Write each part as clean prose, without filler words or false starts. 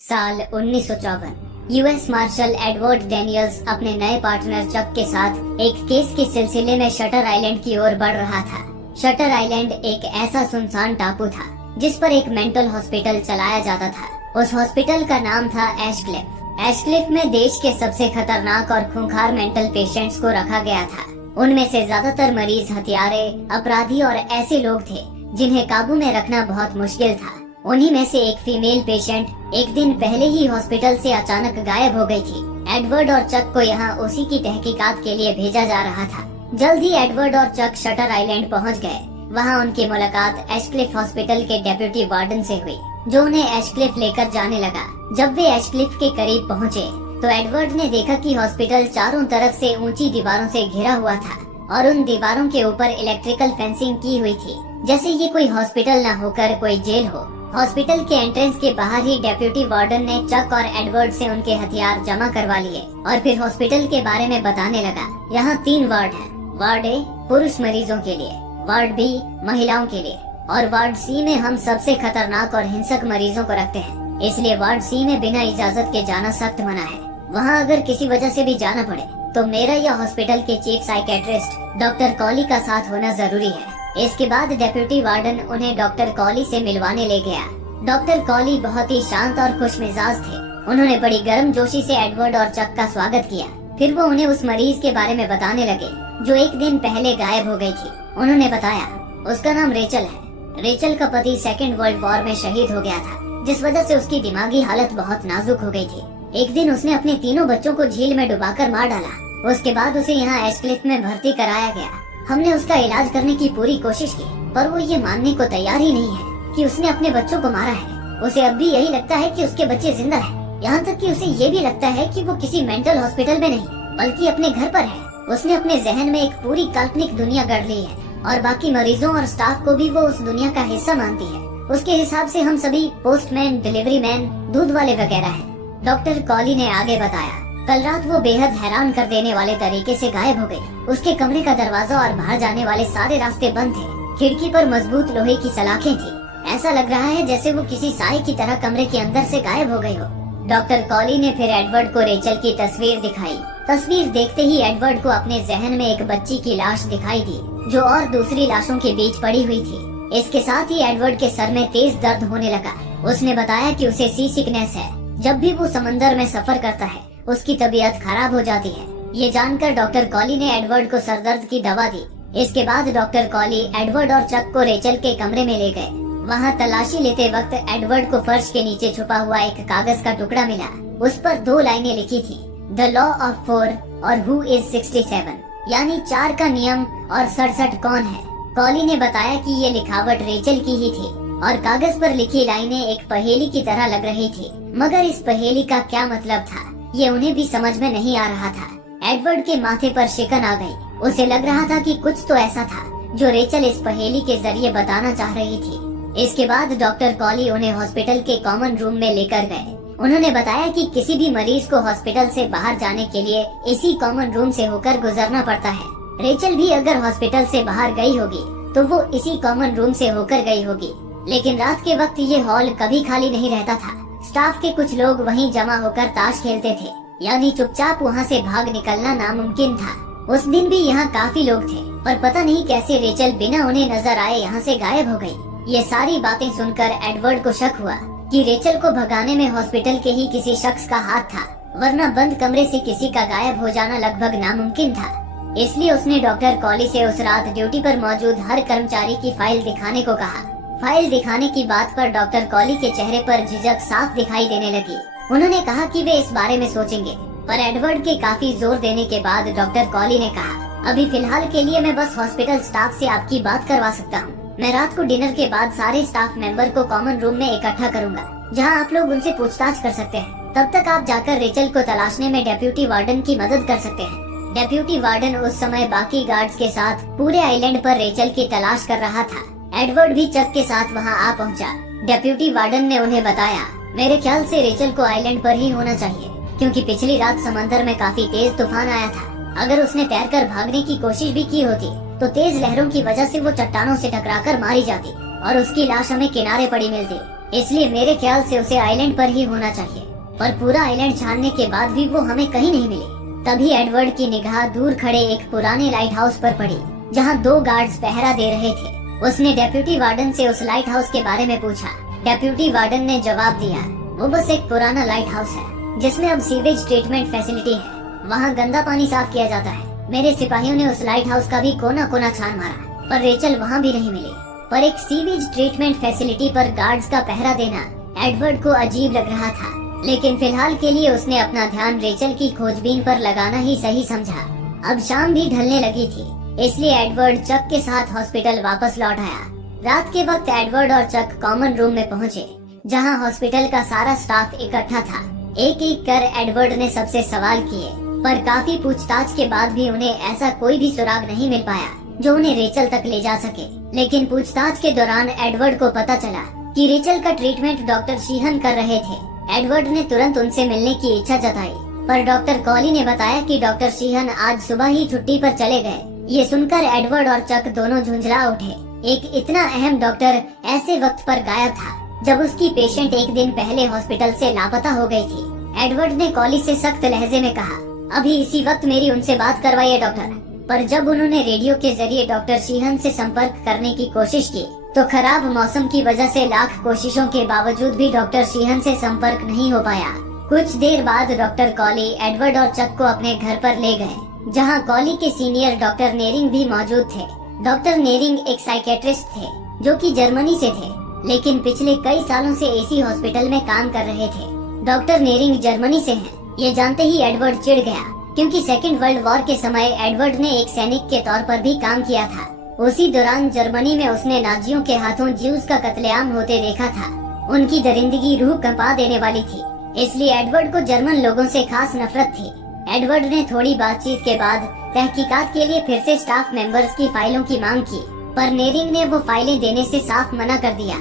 साल 1954 US martial Edward Daniels अपने नए पार्टनर चक के साथ एक केस के सिलसिले में शटर आइलैंड की ओर बढ़ रहा था। शटर आइलैंड एक ऐसा सुनसान टापू था जिस पर एक मेंटल हॉस्पिटल चलाया जाता था। उस हॉस्पिटल का नाम था एशक्लिफ। एशक्लिफ में देश के सबसे खतरनाक और खूंखार मेंटल पेशेंट्स को रखा गया था। उनमें से ज्यादातर मरीज हत्यारे, अपराधी और ऐसे लोग थे जिन्हें काबू में रखना बहुत मुश्किल था। उन्हीं में से एक फीमेल पेशेंट एक दिन पहले ही हॉस्पिटल से अचानक गायब हो गई थी। एडवर्ड और चक को यहाँ उसी की तहकीकात के लिए भेजा जा रहा था। जल्द ही एडवर्ड और चक शटर आइलैंड पहुँच गए। वहाँ उनकी मुलाकात एशक्लिफ हॉस्पिटल के डेप्यूटी वार्डन से हुई, जो उन्हें एशक्लिफ लेकर जाने लगा। जब वे एशक्लिफ के करीब पहुँचे तो एडवर्ड ने देखा कि हॉस्पिटल चारों तरफ से ऊंची दीवारों से घिरा हुआ था और उन दीवारों के ऊपर इलेक्ट्रिकल फेंसिंग की हुई थी, जैसे ये कोई हॉस्पिटल न होकर कोई जेल हो। हॉस्पिटल के एंट्रेंस के बाहर ही डेप्यूटी वार्डन ने चक और एडवर्ड से उनके हथियार जमा करवा लिए और फिर हॉस्पिटल के बारे में बताने लगा। यहाँ 3 वार्ड हैं। वार्ड ए पुरुष मरीजों के लिए, वार्ड बी महिलाओं के लिए और वार्ड सी में हम सबसे खतरनाक और हिंसक मरीजों को रखते हैं। इसलिए वार्ड सी में बिना इजाजत के जाना सख्त मना है। वहाँ अगर किसी वजह से भी जाना पड़े तो मेरा या हॉस्पिटल के चीफ साइकेट्रिस्ट डॉक्टर कॉली का साथ होना जरूरी है। इसके बाद डेप्यूटी वार्डन उन्हें डॉक्टर कॉली से मिलवाने ले गया। डॉक्टर कॉली बहुत ही शांत और खुश मिजाज थे। उन्होंने बड़ी गर्मजोशी से एडवर्ड और चक का स्वागत किया। फिर वो उन्हें उस मरीज के बारे में बताने लगे जो एक दिन पहले गायब हो गई थी। उन्होंने बताया उसका नाम रेचल है। रेचल का पति 2nd वर्ल्ड वॉर में शहीद हो गया था, जिस वजह से उसकी दिमागी हालत बहुत नाजुक हो गई थी। एक दिन उसने अपने 3 बच्चों को झील में डुबाकर मार डाला। उसके बाद उसे यहाँ एशक्लिफ में भर्ती कराया गया। हमने उसका इलाज करने की पूरी कोशिश की, पर वो ये मानने को तैयार ही नहीं है कि उसने अपने बच्चों को मारा है। उसे अब भी यही लगता है कि उसके बच्चे जिंदा हैं। यहाँ तक कि उसे ये भी लगता है कि वो किसी मेंटल हॉस्पिटल में नहीं बल्कि अपने घर पर है। उसने अपने जहन में एक पूरी काल्पनिक दुनिया गढ़ ली है और बाकी मरीजों और स्टाफ को भी वो उस दुनिया का हिस्सा मानती है। उसके हिसाब से हम सभी पोस्टमैन, डिलीवरी मैन, दूध वाले वगैरह हैं। डॉक्टर कॉली ने आगे बताया, कल रात वो बेहद हैरान कर देने वाले तरीके से गायब हो गई। उसके कमरे का दरवाजा और बाहर जाने वाले सारे रास्ते बंद थे। खिड़की पर मजबूत लोहे की सलाखें थी। ऐसा लग रहा है जैसे वो किसी साए की तरह कमरे के अंदर से गायब हो गई हो। डॉक्टर कॉली ने फिर एडवर्ड को रेचल की तस्वीर दिखाई। तस्वीर देखते ही एडवर्ड को अपने जहन में एक बच्ची की लाश दिखाई दी, जो और दूसरी लाशों के बीच पड़ी हुई थी। इसके साथ ही एडवर्ड के सर में तेज दर्द होने लगा। उसने बताया कि उसे सी सिकनेस है। जब भी वो समंदर में सफर करता है उसकी तबीयत खराब हो जाती है। ये जानकर डॉक्टर कॉली ने एडवर्ड को सरदर्द की दवा दी। इसके बाद डॉक्टर कॉली एडवर्ड और चक को रेचल के कमरे में ले गए। वहाँ तलाशी लेते वक्त एडवर्ड को फर्श के नीचे छुपा हुआ एक कागज का टुकड़ा मिला। उस पर 2 लाइनें लिखी थी, द लॉ ऑफ 4 और हु इज 67, यानी 4 का नियम और 67 कौन है। कॉली ने बताया कि ये लिखावट रेचल की ही थी और कागज पर लिखी लाइनें एक पहेली की तरह लग रही थी, मगर इस पहेली का क्या मतलब था ये उन्हें भी समझ में नहीं आ रहा था। एडवर्ड के माथे पर शिकन आ गई। उसे लग रहा था कि कुछ तो ऐसा था जो रेचल इस पहेली के जरिए बताना चाह रही थी। इसके बाद डॉक्टर कॉली उन्हें हॉस्पिटल के कॉमन रूम में लेकर गए। उन्होंने बताया कि किसी भी मरीज को हॉस्पिटल से बाहर जाने के लिए इसी कॉमन रूम से होकर गुजरना पड़ता है। रेचल भी अगर हॉस्पिटल से बाहर गई होगी तो वो इसी कॉमन रूम से होकर गई होगी। लेकिन रात के वक्त ये हॉल कभी खाली नहीं रहता था। स्टाफ के कुछ लोग वहीं जमा होकर ताश खेलते थे, यानी चुपचाप वहाँ से भाग निकलना नामुमकिन था। उस दिन भी यहाँ काफी लोग थे, पर पता नहीं कैसे रेचल बिना उन्हें नजर आए यहाँ से गायब हो गई। ये सारी बातें सुनकर एडवर्ड को शक हुआ कि रेचल को भगाने में हॉस्पिटल के ही किसी शख्स का हाथ था, वरना बंद कमरे से किसी का गायब हो जाना लगभग नामुमकिन था। इसलिए उसने डॉक्टर कॉली से उस रात ड्यूटी पर मौजूद हर कर्मचारी की फाइल दिखाने को कहा। फाइल दिखाने की बात पर डॉक्टर कॉली के चेहरे पर झिझक साफ दिखाई देने लगी। उन्होंने कहा कि वे इस बारे में सोचेंगे, पर एडवर्ड के काफी जोर देने के बाद डॉक्टर कॉली ने कहा, अभी फिलहाल के लिए मैं बस हॉस्पिटल स्टाफ से आपकी बात करवा सकता हूँ। मैं रात को डिनर के बाद सारे स्टाफ मेंबर को कॉमन रूम में इकट्ठा करूँगा, जहाँ आप लोग उनसे पूछताछ कर सकते हैं। तब तक आप जाकर रेचल को तलाशने में डेप्यूटी वार्डन की मदद कर सकते हैं। डेप्यूटी वार्डन उस समय बाकी गार्ड्स के साथ पूरे आइलैंड पर रेचल की तलाश कर रहा था। एडवर्ड भी चक के साथ वहाँ आ पहुँचा। डेप्यूटी वार्डन ने उन्हें बताया, मेरे ख्याल से रेचल को आइलैंड पर ही होना चाहिए, क्योंकि पिछली रात समंदर में काफी तेज तूफान आया था। अगर उसने तैरकर भागने की कोशिश भी की होती तो तेज लहरों की वजह से वो चट्टानों से टकराकर मारी जाती और उसकी लाश हमें किनारे पड़ी मिलती। इसलिए मेरे ख्याल से उसे आइलैंड पर ही होना चाहिए। पर पूरा आइलैंड छानने के बाद भी वो हमें कहीं नहीं मिली। तभी एडवर्ड की निगाह दूर खड़े एक पुराने लाइट हाउस पर पड़ी, जहाँ 2 गार्ड्स पहरा दे रहे थे। उसने डेप्यूटी वार्डन से उस लाइट हाउस के बारे में पूछा। डेप्यूटी वार्डन ने जवाब दिया, वो बस एक पुराना लाइट हाउस है जिसमें अब सीवेज ट्रीटमेंट फैसिलिटी है। वहाँ गंदा पानी साफ किया जाता है। मेरे सिपाहियों ने उस लाइट हाउस का भी कोना कोना छान मारा, पर रेचल वहाँ भी नहीं मिली। पर एक सीवेज ट्रीटमेंट फैसिलिटी पर गार्ड्स का पहरा देना एडवर्ड को अजीब लग रहा था, लेकिन फिलहाल के लिए उसने अपना ध्यान रेचल की खोजबीन पर लगाना ही सही समझा। अब शाम भी ढलने लगी थी, इसलिए एडवर्ड चक के साथ हॉस्पिटल वापस लौट आया। रात के वक्त एडवर्ड और चक कॉमन रूम में पहुँचे, जहाँ हॉस्पिटल का सारा स्टाफ इकट्ठा था। एक एक कर एडवर्ड ने सबसे सवाल किए, पर काफी पूछताछ के बाद भी उन्हें ऐसा कोई भी सुराग नहीं मिल पाया जो उन्हें रेचल तक ले जा सके। लेकिन पूछताछ के दौरान एडवर्ड को पता चला कि रेचल का ट्रीटमेंट डॉक्टर शीहन कर रहे थे। एडवर्ड ने तुरंत उनसे मिलने की इच्छा जताई, पर डॉक्टर कॉली ने बताया कि डॉक्टर शीहन आज सुबह ही छुट्टी पर चले गए। ये सुनकर एडवर्ड और चक दोनों झुंझला उठे। एक इतना अहम डॉक्टर ऐसे वक्त पर गायब था जब उसकी पेशेंट एक दिन पहले हॉस्पिटल से लापता हो गई थी। एडवर्ड ने कॉली से सख्त लहजे में कहा, अभी इसी वक्त मेरी उनसे बात करवाइए डॉक्टर। पर जब उन्होंने रेडियो के जरिए डॉक्टर शीहन से संपर्क करने की कोशिश की तो खराब मौसम की वजह से लाख कोशिशों के बावजूद भी डॉक्टर शीहन से संपर्क नहीं हो पाया। कुछ देर बाद डॉक्टर कॉली एडवर्ड और चक को अपने घर पर ले गए, जहां कॉली के सीनियर डॉक्टर नेरिंग भी मौजूद थे। डॉक्टर नेरिंग एक साइकेट्रिस्ट थे जो कि जर्मनी से थे, लेकिन पिछले कई सालों से इसी हॉस्पिटल में काम कर रहे थे। डॉक्टर नेरिंग जर्मनी से हैं। ये जानते ही एडवर्ड चिढ़ गया, क्योंकि सेकेंड वर्ल्ड वॉर के समय एडवर्ड ने एक सैनिक के तौर पर भी काम किया था। उसी दौरान जर्मनी में उसने नाजियों के हाथों ज्यूज का कत्लेआम होते देखा था। उनकी दरिंदगी रूह कंपा देने वाली थी, इसलिए एडवर्ड को जर्मन लोगों से खास नफरत थी। एडवर्ड ने थोड़ी बातचीत के बाद तहकीकात के लिए फिर से स्टाफ मेंबर्स की फाइलों की मांग की, पर नेरिंग ने वो फाइलें देने से साफ मना कर दिया।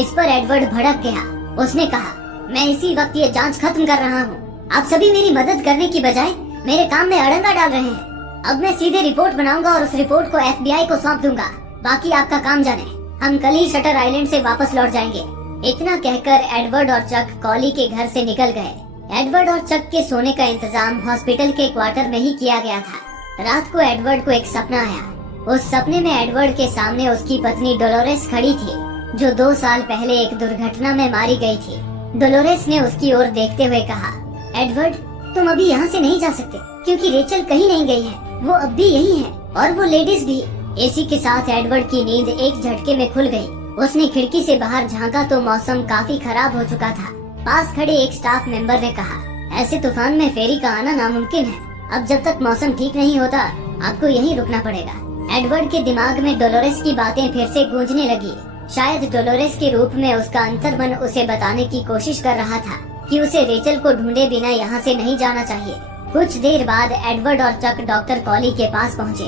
इस पर एडवर्ड भड़क गया। उसने कहा, मैं इसी वक्त ये जांच खत्म कर रहा हूँ। आप सभी मेरी मदद करने की बजाय मेरे काम में अड़ंगा डाल रहे हैं। अब मैं सीधे रिपोर्ट बनाऊंगा और उस रिपोर्ट को FBI को सौंप दूंगा। बाकी आपका काम जाने। हम कल ही शटर आइलैंड से वापस लौट जाएंगे। इतना कहकर एडवर्ड और चक कॉली के घर से निकल गए। एडवर्ड और चक के सोने का इंतजाम हॉस्पिटल के क्वार्टर में ही किया गया था। रात को एडवर्ड को एक सपना आया। उस सपने में एडवर्ड के सामने उसकी पत्नी डोलोरेस खड़ी थी, जो 2 साल पहले एक दुर्घटना में मारी गई थी। डोलोरेस ने उसकी ओर देखते हुए कहा, एडवर्ड, तुम अभी यहाँ से नहीं जा सकते, क्योंकि रेचल कहीं नहीं गई है। वो अब भी यही है, और वो लेडीज भी। इसी के साथ एडवर्ड की नींद एक झटके में खुल गई। उसने खिड़की से बाहर झांका तो मौसम काफी खराब हो चुका था। पास खड़े एक स्टाफ मेंबर ने कहा, ऐसे तूफान में फेरी का आना नामुमकिन है। अब जब तक मौसम ठीक नहीं होता, आपको यहीं रुकना पड़ेगा। एडवर्ड के दिमाग में डोलोरेस की बातें फिर से गूंजने लगी। शायद डोलोरेस के रूप में उसका अंतर्मन उसे बताने की कोशिश कर रहा था कि उसे रेचल को ढूंढे बिना यहाँ से नहीं जाना चाहिए। कुछ देर बाद एडवर्ड और चक डॉक्टर कॉली के पास पहुँचे।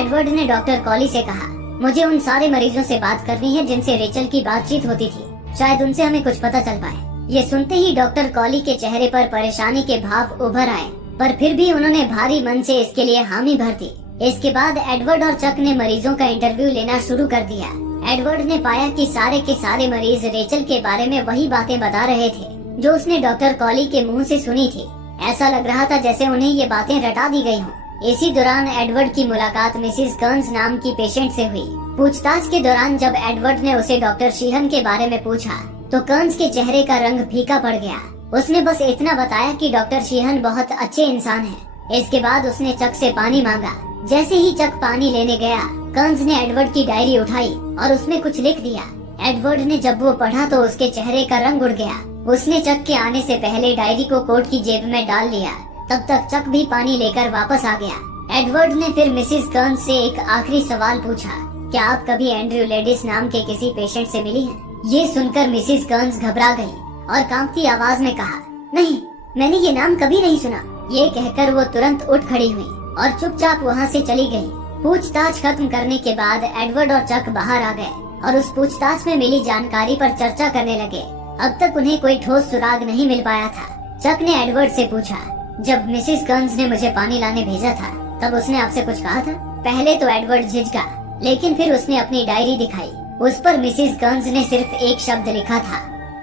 एडवर्ड ने डॉक्टर कॉली से कहा, मुझे उन सारे मरीजों से बात करनी है जिनसे रेचल की बातचीत होती थी। शायद उनसे हमें कुछ पता चल पाए। ये सुनते ही डॉक्टर कॉली के चेहरे पर परेशानी के भाव उभर आए, पर फिर भी उन्होंने भारी मन से इसके लिए हामी भर दी। इसके बाद एडवर्ड और चक ने मरीजों का इंटरव्यू लेना शुरू कर दिया। एडवर्ड ने पाया कि सारे के सारे मरीज रेचल के बारे में वही बातें बता रहे थे जो उसने डॉक्टर कॉली के मुंह से सुनी थी। ऐसा लग रहा था जैसे उन्हें ये बातें रटा दी गई हों। इसी दौरान एडवर्ड की मुलाकात मिसिस कर्न्स नाम की पेशेंट से हुई। पूछताछ के दौरान जब एडवर्ड ने उसे डॉक्टर शीहन के बारे में पूछा तो कर्न्स के चेहरे का रंग फीका पड़ गया। उसने बस इतना बताया कि डॉक्टर शीहन बहुत अच्छे इंसान हैं। इसके बाद उसने चक से पानी मांगा। जैसे ही चक पानी लेने गया, कर्न्स ने एडवर्ड की डायरी उठाई और उसमें कुछ लिख दिया। एडवर्ड ने जब वो पढ़ा तो उसके चेहरे का रंग उड़ गया। उसने चक के आने से पहले डायरी को कोट की जेब में डाल लिया। तब तक चक भी पानी लेकर वापस आ गया। एडवर्ड ने फिर मिसिस कर्न्स से एक आखिरी सवाल पूछा, क्या आप कभी एंड्रयू लेडिस नाम के किसी पेशेंट से मिली हैं? ये सुनकर मिसिस कर्न्स घबरा गई और कांपती आवाज में कहा, नहीं, मैंने ये नाम कभी नहीं सुना। ये कहकर वो तुरंत उठ खड़ी हुई और चुपचाप वहाँ से चली गई। पूछताछ खत्म करने के बाद एडवर्ड और चक बाहर आ गए और उस पूछताछ में मिली जानकारी पर चर्चा करने लगे। अब तक उन्हें कोई ठोस सुराग नहीं मिल पाया था। चक ने एडवर्ड से पूछा, जब मिसिस कर्न्स ने मुझे पानी लाने भेजा था तब उसने आपसे कुछ कहा था? पहले तो एडवर्ड झिझका, लेकिन फिर उसने अपनी डायरी दिखाई। उस पर मिसिस कर्न्स ने सिर्फ एक शब्द लिखा था,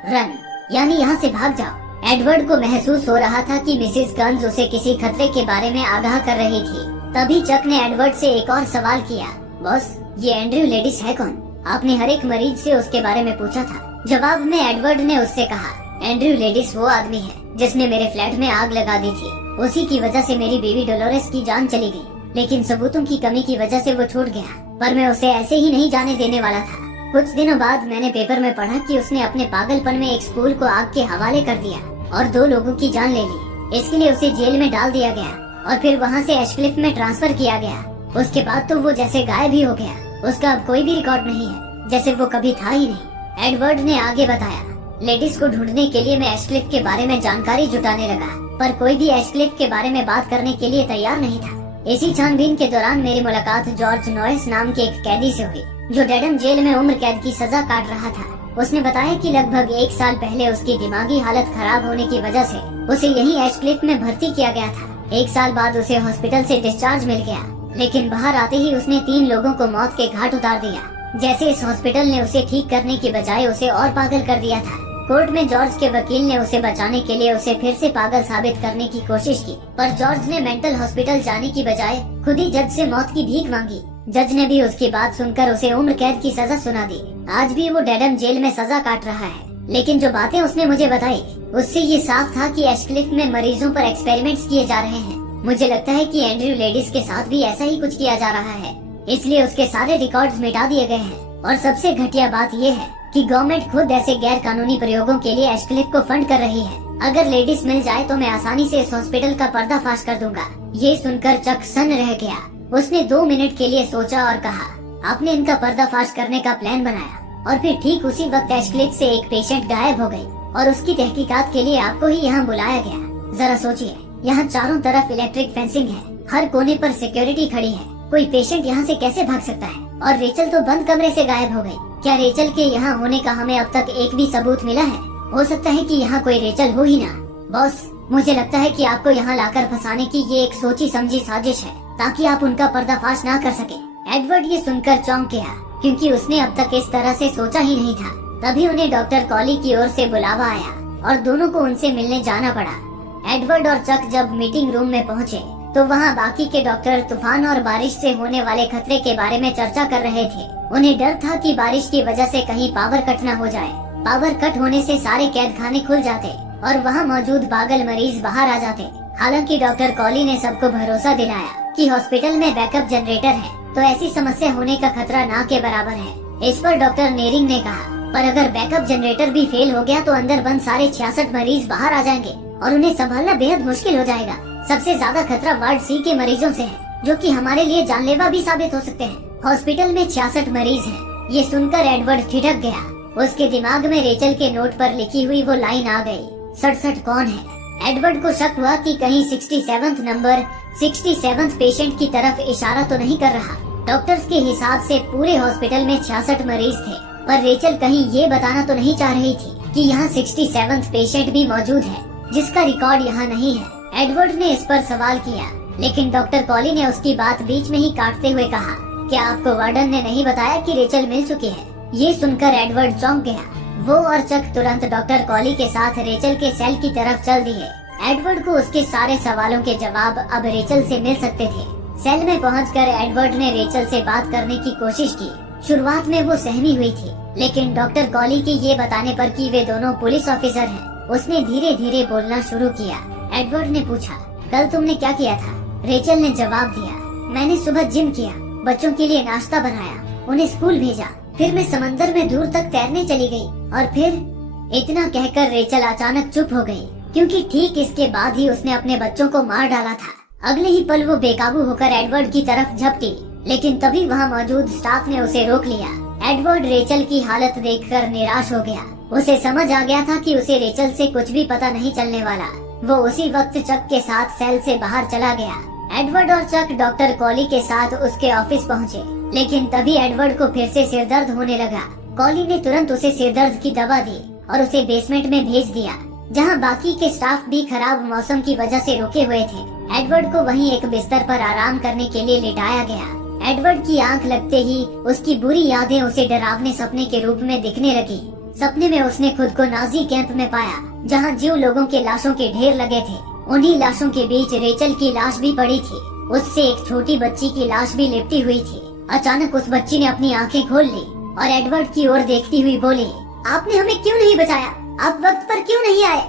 रन, यानी यहाँ से भाग जाओ। एडवर्ड को महसूस हो रहा था कि मिसेस गन्स उसे किसी खतरे के बारे में आगाह कर रही थी। तभी चक ने एडवर्ड से एक और सवाल किया, बॉस ये एंड्रयू लेडिस है कौन? आपने हर एक मरीज से उसके बारे में पूछा था। जवाब में एडवर्ड ने उससे कहा, एंड्रयू लेडिस वो आदमी है जिसने मेरे फ्लैट में आग लगा दी थी। उसी की वजह से मेरी बीवी डोलोरेस की जान चली गई, लेकिन सबूतों की कमी की वजह से वो छूट गया, पर मैं उसे ऐसे ही नहीं जाने देने वाला था। कुछ दिनों बाद मैंने पेपर में पढ़ा कि उसने अपने पागलपन में एक स्कूल को आग के हवाले कर दिया और 2 लोगों की जान ले ली। इसके लिए उसे जेल में डाल दिया गया और फिर वहाँ से एशक्लिफ में ट्रांसफर किया गया। उसके बाद तो वो जैसे गायब ही हो गया। उसका अब कोई भी रिकॉर्ड नहीं है, जैसे वो कभी था ही नहीं। एडवर्ड ने आगे बताया, लेडीज को ढूंढने के लिए मैं एशक्लिफ के बारे में जानकारी जुटाने लगा, पर कोई भी एशक्लिफ के बारे में बात करने के लिए तैयार नहीं था। इसी छानबीन के दौरान मेरी मुलाकात जॉर्ज नॉयस नाम के एक कैदी से हुई, जो डेडम जेल में उम्र कैद की सजा काट रहा था। उसने बताया कि लगभग 1 साल पहले उसकी दिमागी हालत खराब होने की वजह से उसे यहीं एशक्लिफ में भर्ती किया गया था। 1 साल बाद उसे हॉस्पिटल से डिस्चार्ज मिल गया, लेकिन बाहर आते ही उसने 3 लोगों को मौत के घाट उतार दिया। जैसे इस हॉस्पिटल ने उसे ठीक करने की बजाय उसे और पागल कर दिया था। कोर्ट में जॉर्ज के वकील ने उसे बचाने के लिए उसे फिर से पागल साबित करने की कोशिश की, पर जॉर्ज ने मेंटल हॉस्पिटल जाने की बजाय खुद ही जज से मौत की भीख मांगी। जज ने भी उसकी बात सुनकर उसे उम्र कैद की सजा सुना दी। आज भी वो डेडम जेल में सजा काट रहा है, लेकिन जो बातें उसने मुझे बताई उससे ये साफ था कि एशक्लिफ में मरीजों पर एक्सपेरिमेंट्स किए जा रहे हैं। मुझे लगता है कि एंड्रयू लेडिस के साथ भी ऐसा ही कुछ किया जा रहा है, इसलिए उसके सारे रिकॉर्ड्स मिटा दिए गए हैं। और सबसे घटिया बात ये है कि गवर्नमेंट खुद ऐसे गैर कानूनी प्रयोगों के लिए एशक्लिफ को फंड कर रही है। अगर लेडीज मिल जाए तो मैं आसानी से इस हॉस्पिटल का पर्दाफाश कर दूंगा। ये सुनकर चक सन्न रह गया। उसने 2 मिनट के लिए सोचा और कहा, आपने इनका पर्दाफाश करने का प्लान बनाया और फिर ठीक उसी वक्त एशक्लिफ से एक पेशेंट गायब हो गई और उसकी तहकीकात के लिए आपको ही यहाँ बुलाया गया। जरा सोचिए, यहाँ चारों तरफ इलेक्ट्रिक फेंसिंग है, हर कोने पर सिक्योरिटी खड़ी है, कोई पेशेंट यहाँ से कैसे भाग सकता है? और रेचल तो बंद कमरे से गायब हो गई। क्या रेचल के यहाँ होने का हमें अब तक एक भी सबूत मिला है? हो सकता है कि यहाँ कोई रेचल हो ही ना। बॉस, मुझे लगता है कि आपको यहाँ लाकर फंसाने की ये एक सोची समझी साजिश है, ताकि आप उनका पर्दाफाश ना कर सके। एडवर्ड ये सुनकर चौंक गया, क्योंकि उसने अब तक इस तरह से सोचा ही नहीं था। तभी उन्हें डॉक्टर कॉली की ओर से बुलावा आया और दोनों को उनसे मिलने जाना पड़ा। एडवर्ड और चक जब मीटिंग रूम में पहुँचे तो वहाँ बाकी के डॉक्टर तूफान और बारिश से होने वाले खतरे के बारे में चर्चा कर रहे थे। उन्हें डर था कि बारिश की वजह से कहीं पावर कट न हो जाए। पावर कट होने से सारे कैद खाने खुल जाते और वहाँ मौजूद पागल मरीज बाहर आ जाते। हालांकि डॉक्टर कॉली ने सबको भरोसा दिलाया कि हॉस्पिटल में बैकअप जनरेटर है, तो ऐसी समस्या होने का खतरा ना के बराबर है। इस पर डॉक्टर नेरिंग ने कहा, पर अगर बैकअप जनरेटर भी फेल हो गया तो अंदर बंद सारे 66 मरीज बाहर आ जाएंगे और उन्हें संभालना बेहद मुश्किल हो जाएगा। सबसे ज्यादा खतरा वार्ड सी के मरीजों से है, जो कि हमारे लिए जानलेवा भी साबित हो सकते हैं। हॉस्पिटल में 66 मरीज हैं। ये सुनकर एडवर्ड ठिठक गया। उसके दिमाग में रेचल के नोट पर लिखी हुई वो लाइन आ गई, 67 कौन है? एडवर्ड को शक हुआ कि कहीं 67th नंबर 67th पेशेंट की तरफ इशारा तो नहीं कर रहा। डॉक्टर्स के हिसाब से पूरे हॉस्पिटल में 66 मरीज थे, पर रेचल कहीं ये बताना तो नहीं चाह रही थी कि यहाँ 67th पेशेंट भी मौजूद है, जिसका रिकॉर्ड यहाँ नहीं है। एडवर्ड ने इस पर सवाल किया, लेकिन डॉक्टर कॉली ने उसकी बात बीच में ही काटते हुए कहा, क्या आपको वार्डन ने नहीं बताया कि रेचल मिल चुकी है? ये सुनकर एडवर्ड चौंक गया। वो और चक तुरंत डॉक्टर कॉली के साथ रेचल के सेल की तरफ चल दिए। एडवर्ड को उसके सारे सवालों के जवाब अब रेचल से मिल सकते थे। सेल में पहुंचकर एडवर्ड ने रेचल से बात करने की कोशिश की। शुरुआत में वो सहमी हुई थी, लेकिन डॉक्टर कॉली के ये बताने पर कि वे दोनों पुलिस ऑफिसर हैं, उसने धीरे धीरे बोलना शुरू किया। एडवर्ड ने पूछा, कल तुमने क्या किया था? रेचल ने जवाब दिया, मैंने सुबह जिम किया, बच्चों के लिए नाश्ता बनाया, उन्हें स्कूल भेजा, फिर मैं समंदर में दूर तक तैरने चली गई और फिर। इतना कहकर रेचल अचानक चुप हो गई, क्योंकि ठीक इसके बाद ही उसने अपने बच्चों को मार डाला था। अगले ही पल वो बेकाबू होकर एडवर्ड की तरफ झपटी, लेकिन तभी वहाँ मौजूद स्टाफ ने उसे रोक लिया। एडवर्ड रेचल की हालत देखकर निराश हो गया। उसे समझ आ गया था कि उसे रेचल से कुछ भी पता नहीं चलने वाला। वो उसी वक्त चक के साथ सेल से बाहर चला गया। एडवर्ड और चक डॉक्टर कॉली के साथ उसके ऑफिस पहुँचे, लेकिन तभी एडवर्ड को फिर से सिरदर्द होने लगा। कॉली ने तुरंत उसे सिरदर्द की दवा दी और उसे बेसमेंट में भेज दिया, जहां बाकी के स्टाफ भी खराब मौसम की वजह से रुके हुए थे। एडवर्ड को वहीं एक बिस्तर पर आराम करने के लिए लिटाया गया। एडवर्ड की आंख लगते ही उसकी बुरी यादें उसे डरावने सपने के रूप में दिखने लगी। सपने में उसने खुद को नाजी कैंप में पाया, जहाँ जीव लोगों के लाशों के ढेर लगे थे। उन्हीं लाशों के बीच रेचल की लाश भी पड़ी थी। उससे एक छोटी बच्ची की लाश भी लिपटी हुई थी। अचानक उस बच्ची ने अपनी आंखें खोल ली और एडवर्ड की ओर देखती हुई बोली, आपने हमें क्यों नहीं बचाया? आप वक्त पर क्यों नहीं आए?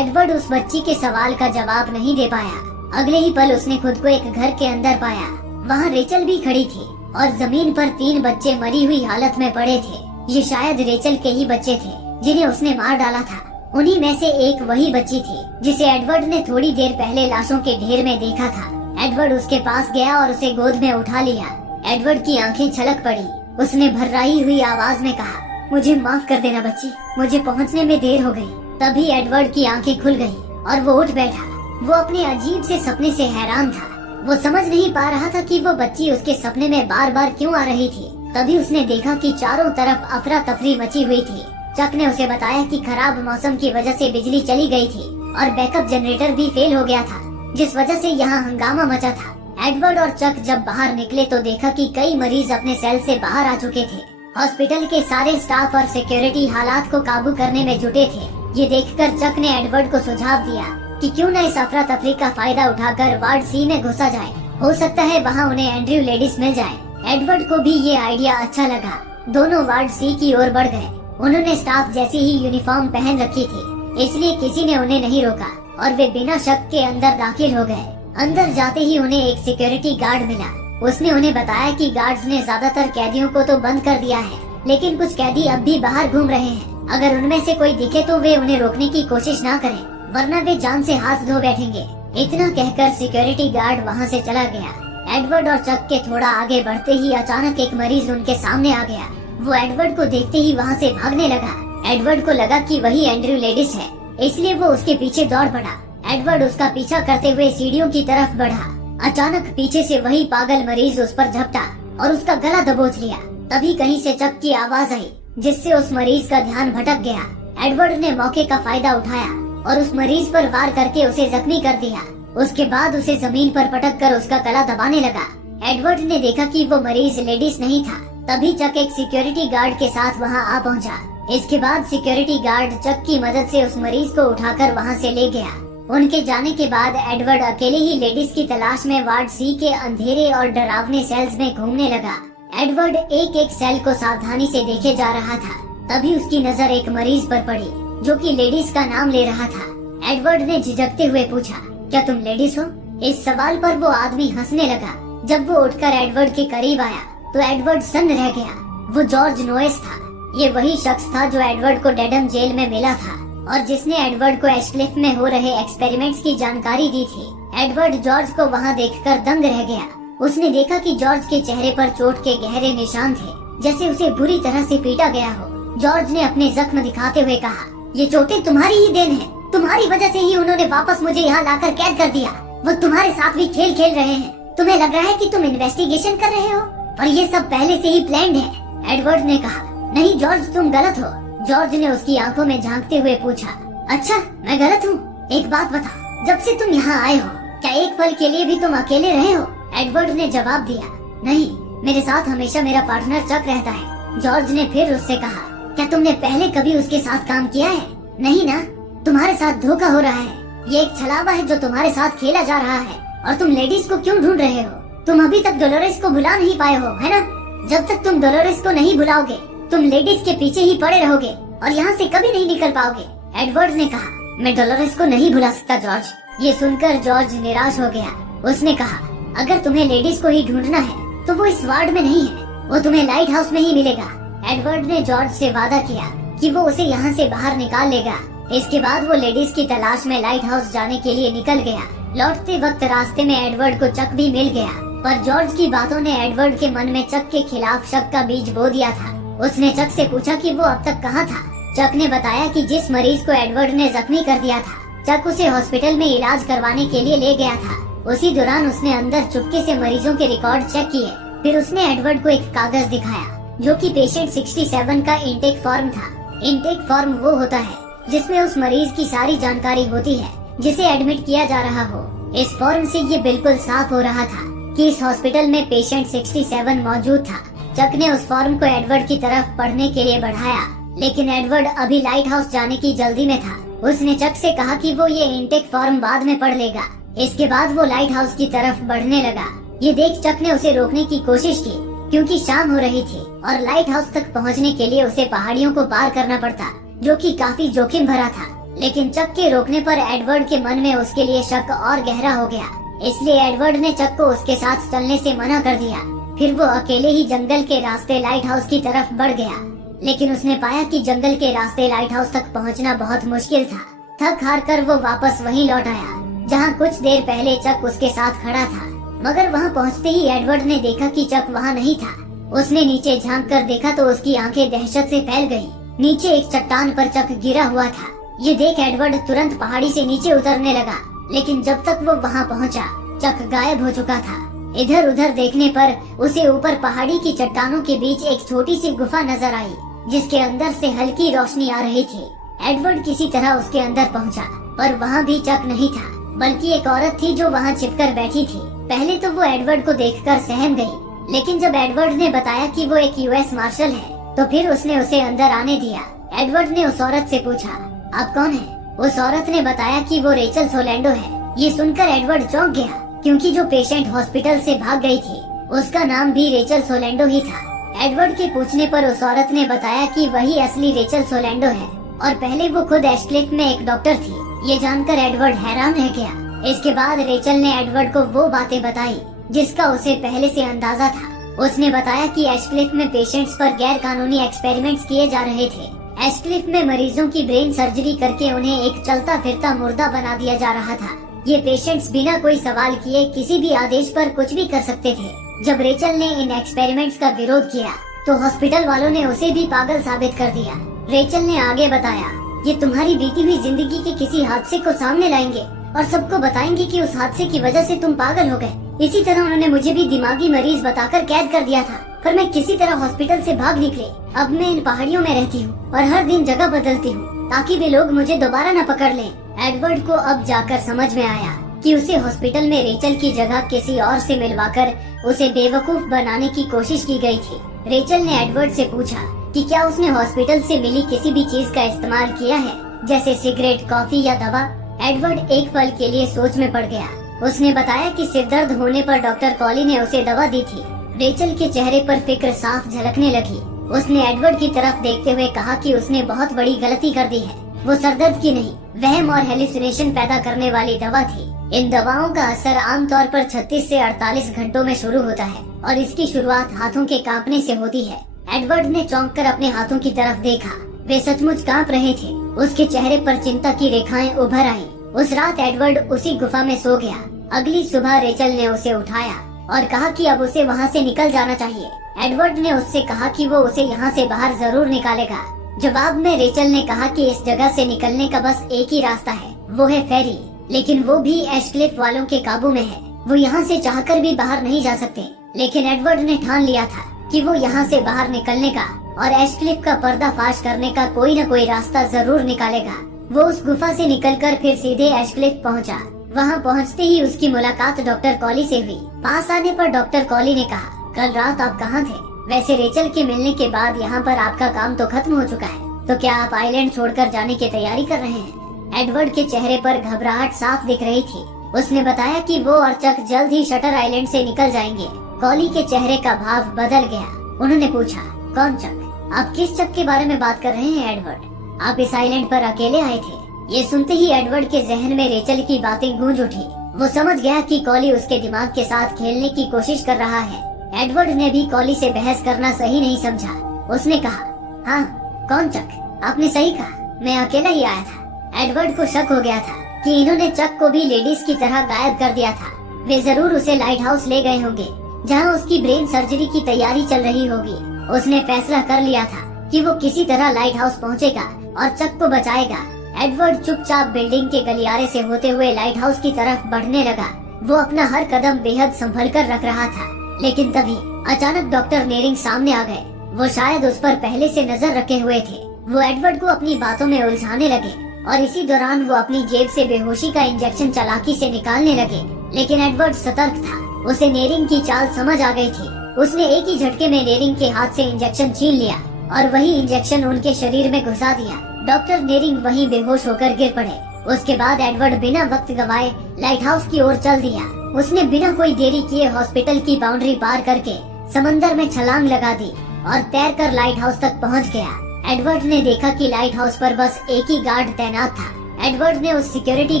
एडवर्ड उस बच्ची के सवाल का जवाब नहीं दे पाया। अगले ही पल उसने खुद को एक घर के अंदर पाया। वहाँ रेचल भी खड़ी थी और जमीन पर 3 बच्चे मरी हुई हालत में पड़े थे। ये शायद रेचल के ही बच्चे थे जिन्हें उसने मार डाला था। उन्हीं में से एक वही बच्ची थी जिसे एडवर्ड ने थोड़ी देर पहले लाशों के ढेर में देखा था। एडवर्ड उसके पास गया और उसे गोद में उठा लिया। एडवर्ड की आंखें छलक पड़ी। उसने भर्राई हुई आवाज में कहा, मुझे माफ कर देना बच्ची, मुझे पहुंचने में देर हो गई। तभी एडवर्ड की आंखें खुल गई और वो उठ बैठा। वो अपने अजीब से सपने से हैरान था। वो समझ नहीं पा रहा था कि वो बच्ची उसके सपने में बार बार क्यों आ रही थी। तभी उसने देखा कि चारों तरफ अफरा तफरी मची हुई थी। चक ने उसे बताया कि खराब मौसम की वजह से बिजली चली गई थी और बैकअप जनरेटर भी फेल हो गया था, जिस वजह से यहाँ हंगामा मचा था। एडवर्ड और चक जब बाहर निकले तो देखा कि कई मरीज अपने सेल से बाहर आ चुके थे। हॉस्पिटल के सारे स्टाफ और सिक्योरिटी हालात को काबू करने में जुटे थे। ये देखकर चक ने एडवर्ड को सुझाव दिया कि क्यों न इस अफरा तफरी का फायदा उठाकर वार्ड सी में घुसा जाए। हो सकता है वहाँ उन्हें एंड्रयू लेडीज मिल जाए। एडवर्ड को भी ये आइडिया अच्छा लगा। दोनों वार्ड सी की ओर बढ़ गए। उन्होंने स्टाफ जैसी ही यूनिफॉर्म पहन रखी थी, इसलिए किसी ने उन्हें नहीं रोका और वे बिना शक के अंदर दाखिल हो गए। अंदर जाते ही उन्हें एक सिक्योरिटी गार्ड मिला। उसने उन्हें बताया कि गार्ड्स ने ज्यादातर कैदियों को तो बंद कर दिया है, लेकिन कुछ कैदी अब भी बाहर घूम रहे हैं। अगर उनमें से कोई दिखे तो वे उन्हें रोकने की कोशिश ना करें, वरना वे जान से हाथ धो बैठेंगे। इतना कहकर सिक्योरिटी गार्ड वहाँ से चला गया। एडवर्ड और चक के थोड़ा आगे बढ़ते ही अचानक एक मरीज उनके सामने आ गया। वो एडवर्ड को देखते ही वहाँ से भागने लगा। एडवर्ड को लगा कि वही एंड्रयू लेडीज है, इसलिए वो उसके पीछे दौड़ पड़ा। एडवर्ड उसका पीछा करते हुए सीढ़ियों की तरफ बढ़ा। अचानक पीछे से वही पागल मरीज उस पर झपटा और उसका गला दबोच लिया। तभी कहीं से चक की आवाज आई, जिससे उस मरीज का ध्यान भटक गया। एडवर्ड ने मौके का फायदा उठाया और उस मरीज पर वार करके उसे जख्मी कर दिया। उसके बाद उसे जमीन पर पटक कर उसका गला दबाने लगा। एडवर्ड ने देखा कि वो मरीज लेडीज नहीं था। तभी चक एक सिक्योरिटी गार्ड के साथ वहां आ पहुंचा। इसके बाद सिक्योरिटी गार्ड चक की मदद से उस मरीज को उठाकर वहां से ले गया। उनके जाने के बाद एडवर्ड अकेले ही लेडीज की तलाश में वार्ड सी के अंधेरे और डरावने सेल्स में घूमने लगा। एडवर्ड एक एक सेल को सावधानी से देखे जा रहा था। तभी उसकी नजर एक मरीज पर पड़ी जो कि लेडीज का नाम ले रहा था। एडवर्ड ने झिझकते हुए पूछा, क्या तुम लेडीज हो? इस सवाल पर वो आदमी हंसने लगा। जब वो उठकर एडवर्ड के करीब आया तो एडवर्ड सन्न रह गया। वो जॉर्ज नोएस था। ये वही शख्स था जो एडवर्ड को डेडम जेल में मिला था और जिसने एडवर्ड को एशक्लिफ में हो रहे एक्सपेरिमेंट्स की जानकारी दी थी। एडवर्ड जॉर्ज को वहाँ देखकर दंग रह गया। उसने देखा कि जॉर्ज के चेहरे पर चोट के गहरे निशान थे, जैसे उसे बुरी तरह से पीटा गया हो। जॉर्ज ने अपने जख्म दिखाते हुए कहा, ये चोटें तुम्हारी ही देन है। तुम्हारी वजह से ही उन्होंने वापस मुझे यहाँ लाकर कैद कर दिया। वो तुम्हारे साथ भी खेल खेल रहे हैं। तुम्हें लग रहा है कि तुम इन्वेस्टिगेशन कर रहे हो, पर ये सब पहले से ही प्लान्ड है। एडवर्ड ने कहा, नहीं जॉर्ज, तुम गलत हो। जॉर्ज ने उसकी आंखों में झांकते हुए पूछा, अच्छा मैं गलत हूँ? एक बात बता, जब से तुम यहाँ आए हो क्या एक पल के लिए भी तुम अकेले रहे हो? एडवर्ड ने जवाब दिया, नहीं, मेरे साथ हमेशा मेरा पार्टनर चक रहता है। जॉर्ज ने फिर उससे कहा, क्या तुमने पहले कभी उसके साथ काम किया है? नहीं ना, तुम्हारे साथ धोखा हो रहा है। ये एक छलावा है जो तुम्हारे साथ खेला जा रहा है। और तुम लेडीज को क्यों ढूंढ रहे हो? तुम अभी तक डोलोरेस को भुला नहीं पाए हो, है ना? जब तक तुम डोलोरेस को नहीं भुलाओगे तुम लेडीज के पीछे ही पड़े रहोगे और यहाँ से कभी नहीं निकल पाओगे। एडवर्ड ने कहा, मैं डोलोरेस को नहीं भुला सकता जॉर्ज। ये सुनकर जॉर्ज निराश हो गया। उसने कहा, अगर तुम्हें लेडीज को ही ढूंढना है तो वो इस वार्ड में नहीं है, वो तुम्हें लाइट हाउस में ही मिलेगा। एडवर्ड ने जॉर्ज से वादा किया कि वो उसे यहाँ से बाहर निकाल लेगा। इसके बाद वो लेडीज की तलाश में लाइट हाउस जाने के लिए निकल गया। लौटते वक्त रास्ते में एडवर्ड को चक भी मिल गया, पर जॉर्ज की बातों ने एडवर्ड के मन में चक के खिलाफ शक का बीज बो दिया था। उसने चक से पूछा कि वो अब तक कहाँ था। चक ने बताया कि जिस मरीज को एडवर्ड ने जख्मी कर दिया था, चक उसे हॉस्पिटल में इलाज करवाने के लिए ले गया था। उसी दौरान उसने अंदर चुपके से मरीजों के रिकॉर्ड चेक किए। फिर उसने एडवर्ड को एक कागज दिखाया जो कि पेशेंट 67 का इंटेक फॉर्म था। इंटेक फॉर्म वो होता है जिसमें उस मरीज की सारी जानकारी होती है जिसे एडमिट किया जा रहा हो। इस फॉर्म से ये बिल्कुल साफ हो रहा था कि इस हॉस्पिटल में पेशेंट 67 मौजूद था। चक ने उस फॉर्म को एडवर्ड की तरफ पढ़ने के लिए बढ़ाया, लेकिन एडवर्ड अभी लाइट हाउस जाने की जल्दी में था। उसने चक से कहा कि वो ये इंटेक फॉर्म बाद में पढ़ लेगा। इसके बाद वो लाइट हाउस की तरफ बढ़ने लगा। ये देख चक ने उसे रोकने की कोशिश की, क्योंकि शाम हो रही थी और लाइट हाउस तक पहुंचने के लिए उसे पहाड़ियों को पार करना पड़ता, जो कि काफी जोखिम भरा था। लेकिन चक के रोकने पर एडवर्ड के मन में उसके लिए शक और गहरा हो गया। इसलिए एडवर्ड ने चक को उसके साथ चलने से मना कर दिया। फिर वो अकेले ही जंगल के रास्ते लाइट हाउस की तरफ बढ़ गया। लेकिन उसने पाया कि जंगल के रास्ते लाइट हाउस तक पहुंचना बहुत मुश्किल था। थक हार कर वो वापस वहीं लौट आया, जहां कुछ देर पहले चक उसके साथ खड़ा था। मगर वहां पहुंचते ही एडवर्ड ने देखा कि चक वहां नहीं था। उसने नीचे झांक कर देखा तो उसकी आंखें दहशत से फैल गईं। नीचे एक चट्टान पर चक गिरा हुआ था। ये देख एडवर्ड तुरंत पहाड़ी से नीचे उतरने लगा, लेकिन जब तक वो वहां पहुंचा, चक गायब हो चुका था। इधर उधर देखने पर उसे ऊपर पहाड़ी की चट्टानों के बीच एक छोटी सी गुफा नजर आई, जिसके अंदर से हल्की रोशनी आ रही थी। एडवर्ड किसी तरह उसके अंदर पहुंचा, पर वहां भी चक नहीं था, बल्कि एक औरत थी जो वहां छिपकर बैठी थी। पहले तो वो एडवर्ड को देखकर सहम गई, लेकिन जब एडवर्ड ने बताया कि वो एक यूएस मार्शल है, तो फिर उसने उसे अंदर आने दिया। एडवर्ड ने उस औरत से पूछा, आप कौन है? उस औरत ने बताया कि वो रेचल सोलैंडो है। ये सुनकर एडवर्ड चौंक गया, क्योंकि जो पेशेंट हॉस्पिटल से भाग गई थी, उसका नाम भी रेचल सोलैंडो ही था। एडवर्ड के पूछने पर उस औरत ने बताया कि वही असली रेचल सोलैंडो है, और पहले वो खुद एशक्लिफ में एक डॉक्टर थी। ये जानकर एडवर्ड हैरान रह गया। इसके बाद रेचल ने एडवर्ड को वो बातें बताई जिसका उसे पहले से अंदाजा था। उसने बताया कि एशक्लिफ में पेशेंट्स पर गैर कानूनी एक्सपेरिमेंट्स किए जा रहे थे। एशक्लिफ में मरीजों की ब्रेन सर्जरी करके उन्हें एक चलता फिरता मुर्दा बना दिया जा रहा था। ये पेशेंट्स बिना कोई सवाल किए किसी भी आदेश पर कुछ भी कर सकते थे। जब रेचल ने इन एक्सपेरिमेंट्स का विरोध किया, तो हॉस्पिटल वालों ने उसे भी पागल साबित कर दिया। रेचल ने आगे बताया, ये तुम्हारी बीती हुई जिंदगी के किसी हादसे को सामने लाएंगे और सबको बताएंगे कि उस हादसे की वजह से तुम पागल हो गए। इसी तरह उन्होंने मुझे भी दिमागी मरीज बताकर कैद कर दिया था, पर मैं किसी तरह हॉस्पिटल से भाग निकले। अब मैं इन पहाड़ियों में रहती हूँ और हर दिन जगह बदलती हूँ, ताकि वे लोग मुझे दोबारा न पकड़ लें। एडवर्ड को अब जाकर समझ में आया कि उसे हॉस्पिटल में रेचल की जगह किसी और से मिलवाकर उसे बेवकूफ बनाने की कोशिश की गई थी। रेचल ने एडवर्ड से पूछा कि क्या उसने हॉस्पिटल से मिली किसी भी चीज का इस्तेमाल किया है, जैसे सिगरेट, कॉफी या दवा। एडवर्ड एक पल के लिए सोच में पड़ गया। उसने बताया कि सिरदर्द होने पर डॉक्टर कॉली ने उसे दवा दी थी। रेचल के चेहरे पर फिक्र साफ झलकने लगी। उसने एडवर्ड की तरफ देखते हुए कहा कि उसने बहुत बड़ी गलती कर दी है। वो सरदर्द की नहीं, वहम और हेलुसिनेशन पैदा करने वाली दवा थी। इन दवाओं का असर आमतौर पर 36 से 48 घंटों में शुरू होता है और इसकी शुरुआत हाथों के कांपने से होती है। एडवर्ड ने चौंक कर अपने हाथों की तरफ देखा। वे सचमुच कांप रहे थे। उसके चेहरे पर चिंता की रेखाएं उभर आईं। उस रात एडवर्ड उसी गुफा में सो गया। अगली सुबह रेचल ने उसे उठाया और कहा कि अब उसे वहाँ से निकल जाना चाहिए। एडवर्ड ने उससे कहा कि वो उसे यहाँ से बाहर जरूर निकालेगा। जवाब में रेचल ने कहा कि इस जगह से निकलने का बस एक ही रास्ता है, वो है फेरी, लेकिन वो भी एशक्लिफ वालों के काबू में है। वो यहाँ से चाहकर भी बाहर नहीं जा सकते। लेकिन एडवर्ड ने ठान लिया था कि वो यहाँ से बाहर निकलने का और एशक्लिफ का पर्दाफाश करने का कोई न कोई रास्ता जरूर निकालेगा। वो उस गुफा से निकलकर फिर सीधे एशक्लिफ पहुँचा। वहाँ पहुँचते ही उसकी मुलाकात डॉक्टर कॉली से हुई। पास आने पर डॉक्टर कॉली ने कहा, कल रात आप कहाँ थे? वैसे रेचल के मिलने के बाद यहाँ पर आपका काम तो खत्म हो चुका है, तो क्या आप आइलैंड छोड़कर जाने की तैयारी कर रहे हैं? एडवर्ड के चेहरे पर घबराहट साफ दिख रही थी। उसने बताया कि वो और चक जल्द ही शटर आइलैंड से निकल जाएंगे। कॉली के चेहरे का भाव बदल गया। उन्होंने पूछा, कौन चक? आप किस चक के बारे में बात कर रहे हैं एडवर्ड? आप इस आइलैंड पर अकेले आए थे? ये सुनते ही एडवर्ड के जहन में रेचल की बातें गूंज उठी। वो समझ गया कि कॉली उसके दिमाग के साथ खेलने की कोशिश कर रहा है। एडवर्ड ने भी कॉली से बहस करना सही नहीं समझा। उसने कहा, हाँ, कौन चक? आपने सही कहा, मैं अकेला ही आया था। एडवर्ड को शक हो गया था कि इन्होंने चक को भी लेडीज की तरह गायब कर दिया था। वे जरूर उसे लाइट हाउस ले गए होंगे, जहाँ उसकी ब्रेन सर्जरी की तैयारी चल रही होगी। उसने फैसला कर लिया था कि वो किसी तरह लाइट हाउस पहुँचेगा और चक को बचाएगा। एडवर्ड चुपचाप बिल्डिंग के गलियारे से होते हुए लाइट हाउस की तरफ बढ़ने लगा। वो अपना हर कदम बेहद संभल कर रख रहा था। लेकिन तभी अचानक डॉक्टर नेरिंग सामने आ गए। वो शायद उस पर पहले से नजर रखे हुए थे। वो एडवर्ड को अपनी बातों में उलझाने लगे और इसी दौरान वो अपनी जेब से बेहोशी का इंजेक्शन चालाकी से निकालने लगे। लेकिन एडवर्ड सतर्क था। उसे नेरिंग की चाल समझ आ गई थी। उसने एक ही झटके में नेरिंग के हाथ से इंजेक्शन छीन लिया। और वही इंजेक्शन उनके शरीर में घुसा दिया। डॉक्टर नेरिंग वहीं बेहोश होकर गिर पड़े। उसके बाद एडवर्ड बिना वक्त गवाए लाइट हाउस की ओर चल दिया। उसने बिना कोई देरी किए हॉस्पिटल की बाउंड्री पार करके समंदर में छलांग लगा दी और तैरकर लाइट हाउस तक पहुंच गया। एडवर्ड ने देखा कि लाइट हाउस पर बस एक ही गार्ड तैनात था। एडवर्ड ने उस सिक्योरिटी